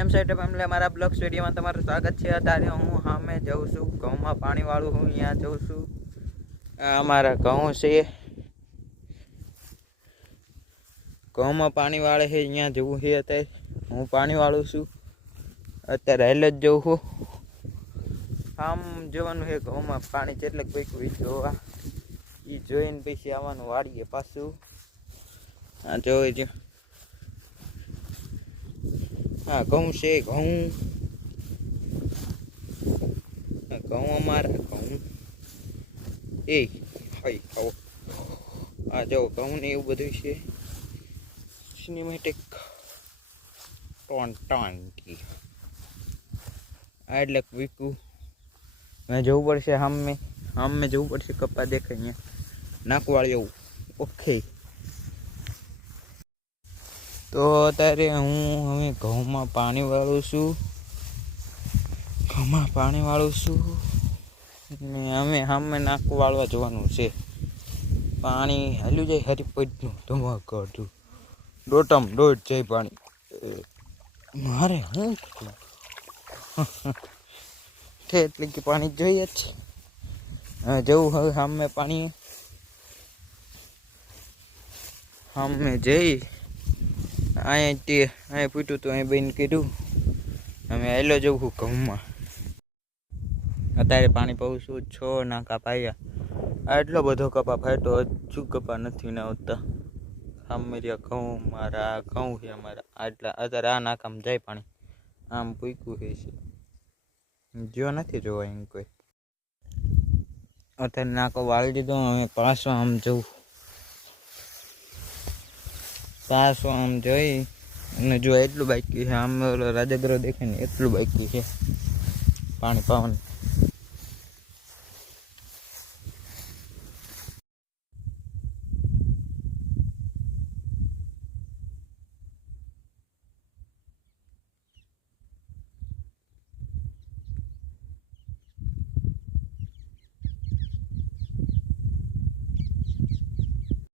એમ side family મારા blogs વિડીયોમાં તમારું સ્વાગત છે। અત્યારે હું સામે જાઉં છું ઘઉંમાં પાણી વાળું હું અહીંયા જાઉં છું। અમારા ઘઉં છે, ઘઉંમાં પાણી વાળે છે, અહીંયા જવું છે। અત્યારે હું પાણી વાળું છું, અત્યારે હેલ જ જવું છું। આમ જવાનું છે ઘઉંમાં પાણી કેટલાક પૈકી જોવા, એ જોઈને પછી આવવાનું વાળીએ પાછું। આ જોઈ જો, હા ઘઉં છે, ઘઉં અમારા ઘઉં એ હાઈ આવો આ જો ઘઉં ને એવું બધું છે। સિનેમેટિક ટોન્ટાન્ટી આ એટલે વીકું મેં જવું પડશે। સામે જવું પડશે, કપ્પા દેખાય અહીંયા નાકવાળી એવું ઓકે। તો અત્યારે હું હવે ઘઉંમાં પાણી વાળું છું, ને અમે સામે નાકું વાળવા જવાનું છે। પાણી હાલ્યું જાય હરિપજનું ધમાકાઢું દોટમ દોટ જાય પાણી મારે શું એટલે કે પાણી જોઈએ જ છે। જવું હવે સામે પાણી સામે જઈ અહીંયા પૂછ્યું તો અહીં બેન કીધું અમે હેલો જવું ઘઉંમાં। અત્યારે પાણી પાઉં છું, 6 નાકા પાયા। આટલો બધો કપા ફાટ્યો, હજુ કપા નથી ને આવતા। સામે રહ્યા ઘઉં મારા ઘઉં છે અમારા આટલા, અત્યારે આ નાકામાં જાય પાણી, આમ પૂક્યું છે જો નથી જોવા એમ કોઈ। અત્યારે નાકો વાળી દીધો, હવે પાછો આમ જવું, પાછો આમ જઈ અને જો એટલું બાકી છે, આમ ઓલો રાજગરો દેખાય ને એટલું બાકી છે પાણી પાવાનું।